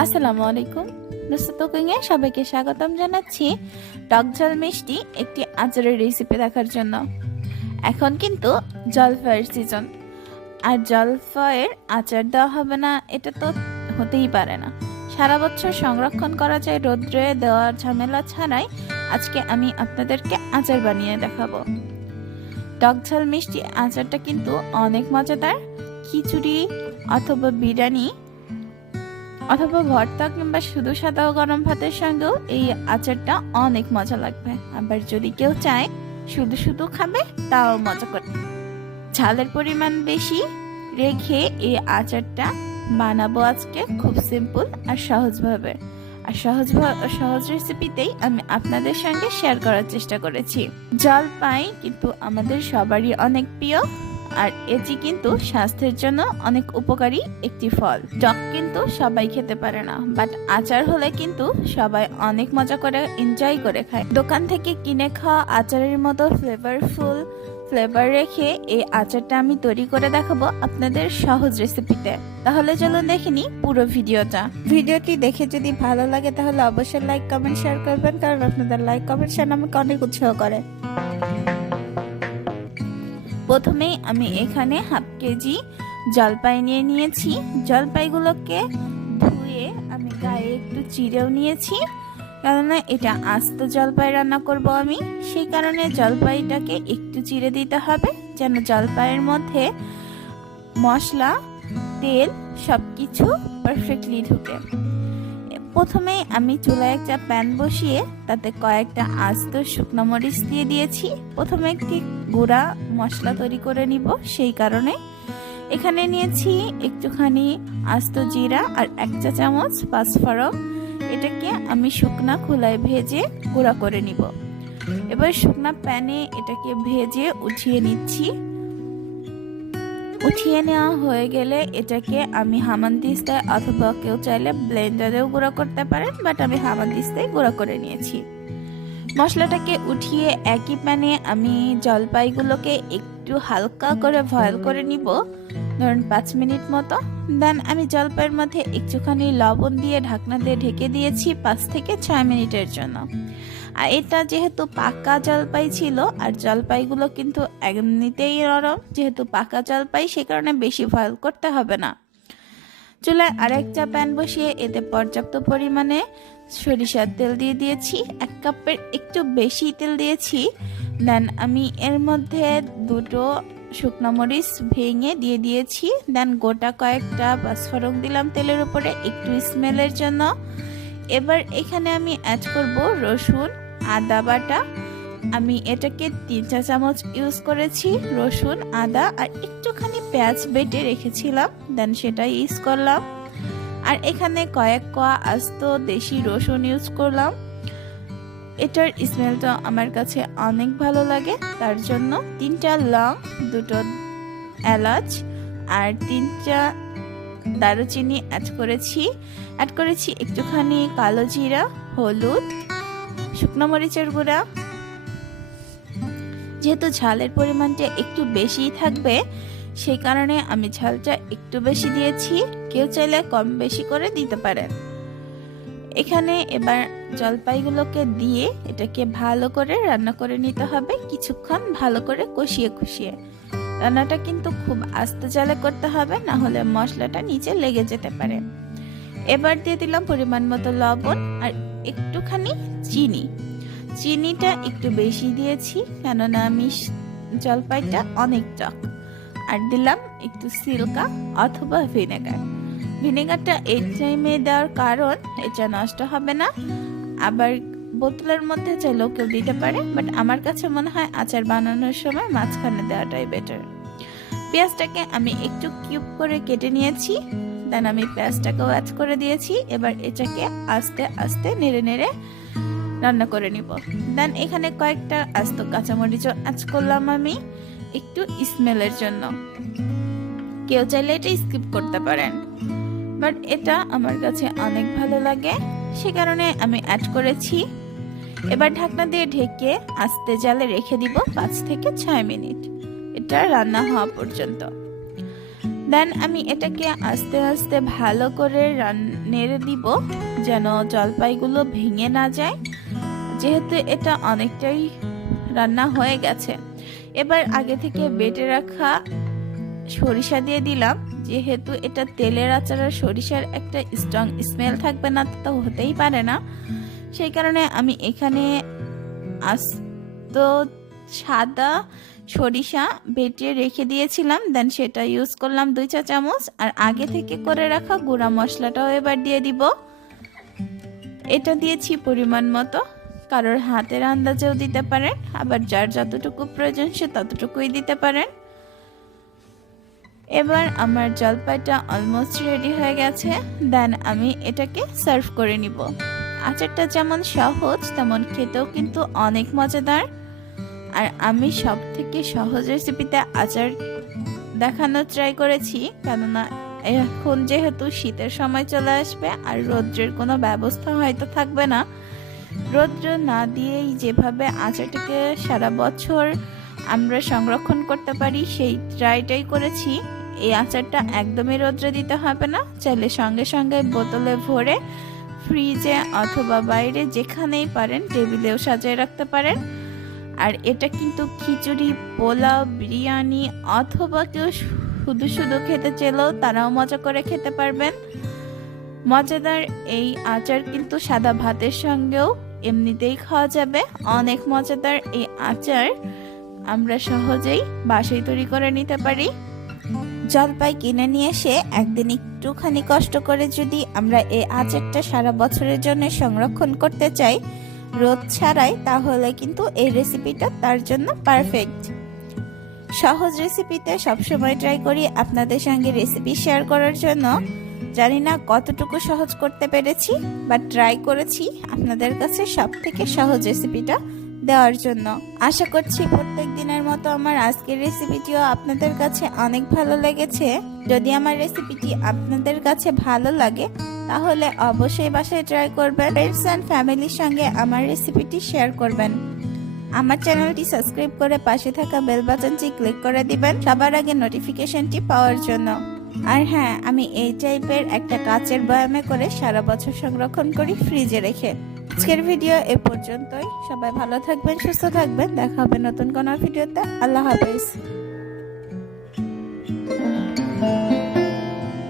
আসসালামু আলাইকুম। নুসরাত কুকিংয়ে সবাইকে স্বাগতম জানাচ্ছি টক ঝাল মিষ্টি একটি আচারের রেসিপি দেখার জন্য। এখন কিন্তু জলপাইয়ের সিজন, আর জলপাইয়ের আচার দেওয়া হবে না এটা তো হতেই পারে না। সারা বছর সংরক্ষণ করা যায় রোদ্রে দেওয়ার ঝামেলা ছাড়াই। আজকে আমি আপনাদেরকে আচার বানিয়ে দেখাবো। টক ঝাল মিষ্টি আচারটা কিন্তু অনেক মজাদার। খিচুড়ি অথবা বিরিয়ানি অথবা ভর্তা কিংবা শুধু সাদা ও গরম ভাতের সঙ্গেও এই আচারটা অনেক মজা লাগবে। আবার যদি কেউ চায় শুধু শুধু খাবে তাও মজা করে। ঝালের পরিমাণ বেশি রেখে এই আচারটা বানাবো আজকে খুব সিম্পল আর সহজভাবে। আর সহজ রেসিপিতেই আমি আপনাদের সঙ্গে শেয়ার করার চেষ্টা করেছি। জলপাই কিন্তু আমাদের সবারই অনেক প্রিয়, আর এটি কিন্তু স্বাস্থ্যের জন্য অনেক উপকারী একটি ফল। টক কিন্তু সবাই খেতে পারে না, বাট আচার হলে কিন্তু সবাই অনেক মজা করে এনজয় করে খায়। দোকান থেকে কিনে খাওয়া আচারের মতো ফ্লেভার রেখে এই আচারটা আমি তৈরি করে দেখাবো আপনাদের সহজ রেসিপিতে। তাহলে চলুন দেখে নিই পুরো ভিডিওটি দেখে যদি ভালো লাগে তাহলে অবশ্যই লাইক কমেন্ট শেয়ার করবেন, কারণ আপনাদের লাইক কমেন্ট শেয়ার আমাকে অনেক উৎসাহ করে। প্রথমেই আমি এখানে হাফ কেজি জলপাই নিয়ে নিয়েছি। জলপাইগুলোকে ধুয়ে আমি গায়ে একটু চিড়েও নিয়েছি, কেননা এটা আস্ত জলপাই রান্না করব আমি, সেই কারণে জলপাইটাকে একটু চিড়ে দিতে হবে যেন জলপাইয়ের মধ্যে মশলা তেল সবকিছু পারফেক্টলি ঢুকে। প্রথমেই আমি চুলায় একটা প্যান বসিয়ে তাতে কয়েকটা আস্ত শুকনো মরিচ দিয়ে দিয়েছি। প্রথমে একটি গুঁড়া মশলা তৈরি করে নিব, সেই কারণে এখানে নিয়েছি একটুখানি আস্ত জিরা আর 1 চা চামচ পাঁচফোড়ন। এটাকে আমি শুকনা খোলায় ভেজে গুঁড়া করে নিব। এবার শুকনা প্যানে এটাকে ভেজে উঠিয়ে নিচ্ছি। উঠিয়ে নেওয়া হয়ে গেলে এটাকে আমি হামানদিস্তায় অথবা কেউ চাইলে ব্লেন্ডারেও গুঁড়া করতে পারেন, বাট আমি হামানদিস্তায় গুঁড়া করে নিয়েছি। মশলাটাকে উঠিয়ে একই প্যানে আমি জলপাইগুলোকে একটু হালকা করে বয়েল করে নিব, ধরুন 5 মিনিট মতো। দেন আমি জলপাইয়ের মধ্যে একটুখানি লবণ দিয়ে ঢাকনা দিয়ে ঢেকে দিয়েছি 5 থেকে 6 মিনিটের জন্য। আর এটা যেহেতু পাকা জলপাই ছিল, আর জলপাইগুলো কিন্তু এমনিতেই নরম, যেহেতু পাকা জলপাই সে কারণে বেশি বয়েল করতে হবে না। চুলায় আরেকটা প্যান বসিয়ে এতে পর্যাপ্ত পরিমাণে সরিষার তেল দিয়ে দিয়েছি। 1 কাপের একটু বেশি তেল দিয়েছি। দেন আমি এর মধ্যে 2টো শুকনো মরিচ ভেঙে দিয়ে দিয়েছি। দেন গোটা কয়েকটা পাঁচফোড়ন দিলাম তেলের উপরে একটু স্মেলের জন্য। এবার এখানে আমি অ্যাড করব রসুন আদা বাটা। আমি এটাকে 3 চা চামচ ইউজ করেছি। রসুন আদা আর একটুখানি পেঁয়াজ বেটে রেখেছিলাম, দেন সেটা ইউজ করলাম। আর এখানে কয়েক কোয়া আস্ত দেশি রসুন ইউজ করলাম। এটার স্মেলটা আমার কাছে অনেক ভালো লাগে, তার জন্য 3টা লং, 2টো এলাচ আর 3টা দারুচিনি অ্যাড করেছি একটুখানি কালো জিরা, হলুদ, শুকনো মরিচের গুঁড়া। যেহেতু ঝালের পরিমাণটা একটু বেশি থাকবে সেই কারণে আমি ঝালটা একটু বেশি দিয়েছি, কেউ চাইলে কম বেশি করে দিতে পারেন। এখানে এবার জলপাইগুলোকে দিয়ে এটাকে ভালো করে রান্না করে নিতে হবে, কিছুক্ষণ ভালো করে কষিয়ে। রান্নাটা কিন্তু খুব আস্তে জালে করতে হবে, না হলে মশলাটা নিচে লেগে যেতে পারে। এবার দিয়ে দিলাম পরিমাণ মতো লবণ আর একটুখানি চিনিটা একটু বেশি দিয়েছি, কেননা আমি জলপাইটা অনেক টক। আর দিলাম একটু সিরকা অথবা ভিনেগারটা এই টাইমে দেওয়ার কারণ এটা নষ্ট হবে না। আবার বোতলের মধ্যে চাইলেও কেউ দিতে পারে, বাট আমার কাছে মনে হয় আচার বানানোর সময় মাঝখানে দেওয়াটাই বেটার। পেঁয়াজটাকে আমি একটু কিউব করে কেটে নিয়েছি, দেন আমি পেঁয়াজটাকেও অ্যাড করে দিয়েছি। এবার এটাকে আস্তে আস্তে নেড়ে রান্না করে নিব। দেন এখানে কয়েকটা আস্ত কাঁচামরিচও অ্যাড করলাম আমি একটু স্মেলের জন্য। কেউ চাইলে এটা স্কিপ করতে পারেন, বাট এটা আমার কাছে অনেক ভালো লাগে সে কারণে আমি অ্যাড করেছি। এবার ঢাকনা দিয়ে ঢেকে আস্তে জালে রেখে দিব 5 থেকে 6 মিনিট এটা রান্না হওয়া পর্যন্ত। দেন আমি এটাকে আস্তে আস্তে ভালো করে নেড়ে দিব যেন জলপাইগুলো ভেঙে না যায়। যেহেতু এটা অনেকটাই রান্না হয়ে গেছে, এবার আগে থেকে বেটে রাখা সরিষা দিয়ে দিলাম। যেহেতু এটা তেলের আচার আর সরিষার একটা স্ট্রং স্মেল থাকবে না তো হতেই পারে না, সেই কারণে আমি এখানে আস্ত সাদা সরিষা বেটে রেখে দিয়েছিলাম, দেন সেটা ইউজ করলাম 2 চা চামচ। আর আগে থেকে করে রাখা গুঁড়া মশলাটাও এবার দিয়ে দিব। এটা দিয়েছি পরিমাণ মতো, কারোর হাতের আন্দাজেও দিতে পারেন, আবার যার যতটুকু প্রয়োজন সে ততটুকুই দিতে পারেন। এবার আমার জলপাইটা অলমোস্ট রেডি হয়ে গেছে, দেন আমি এটাকে সার্ভ করে নিব। আচারটা যেমন সহজ তেমন খেতেও কিন্তু অনেক মজাদার। আর আমি সব থেকে সহজ রেসিপিতে আচার দেখানোর ট্রাই করেছি, কেননা এখন যেহেতু শীতের সময় চলে আসবে আর রৌদ্রের কোনো ব্যবস্থা হয়তো থাকবে না, রৌদ্র না দিয়েই যেভাবে আচারটাকে সারা বছর আমরা সংরক্ষণ করতে পারি সেই ট্রাইটাই করেছি। এই আচারটা একদমই রৌদ্রে দিতে হবে না, চাইলে সঙ্গে সঙ্গে বোতলে ভরে ফ্রিজে অথবা বাইরে যেখানেই পারেন টেবিলেও সাজিয়ে রাখতে পারেন। আর এটা কিন্তু খিচুড়ি, পোলাও, বিরিয়ানি অথবা কেউ শুধু শুধু খেতে চাইলেও তারাও মজা করে খেতে পারবেন। মজাদার এই আচার কিন্তু সাদা ভাতের সঙ্গেও এমনিতেই খাওয়া যাবে। অনেক মজাদার এই আচার আমরা সহজেই বাসায় তৈরি করে নিতে পারি। জলপাই কিনে নিয়ে এসে একদিন একটুখানি কষ্ট করে যদি আমরা এই আচারটা সারা বছরের জন্য সংরক্ষণ করতে চাই রোদ ছাড়াই, তাহলে কিন্তু এই রেসিপিটা তার জন্য পারফেক্ট। সহজ রেসিপিতে সবসময় ট্রাই করি আপনাদের সঙ্গে রেসিপি শেয়ার করার জন্য। জানি না কতটুকু সহজ করতে পেরেছি, বাট ট্রাই করেছি আপনাদের কাছে সব থেকে সহজ রেসিপিটা দেওয়ার জন্য। আশা করছি প্রত্যেক দিনের মতো আমার আজকের রেসিপিটিও আপনাদের কাছে অনেক ভালো লেগেছে। যদি আমার রেসিপিটি আপনাদের কাছে ভালো লাগে তাহলে অবশ্যই বাসায় ট্রাই করবেন, ফ্রেন্ডস অ্যান্ড ফ্যামিলির সঙ্গে আমার রেসিপিটি শেয়ার করবেন। আমার চ্যানেলটি সাবস্ক্রাইব করে পাশে থাকা বেল বাটনটি ক্লিক করে দিবেন সবার আগে নোটিফিকেশনটি পাওয়ার জন্য। আর হ্যাঁ, আমি এই টাইপের একটা কাচের বয়ামে করে সারা বছর সংরক্ষণ করি ফ্রিজে রেখে। আজকের ভিডিও এ পর্যন্তই। সবাই ভালো থাকবেন, সুস্থ থাকবেন। দেখা হবে নতুন কোনো ভিডিওতে। আল্লাহ হাফেজ।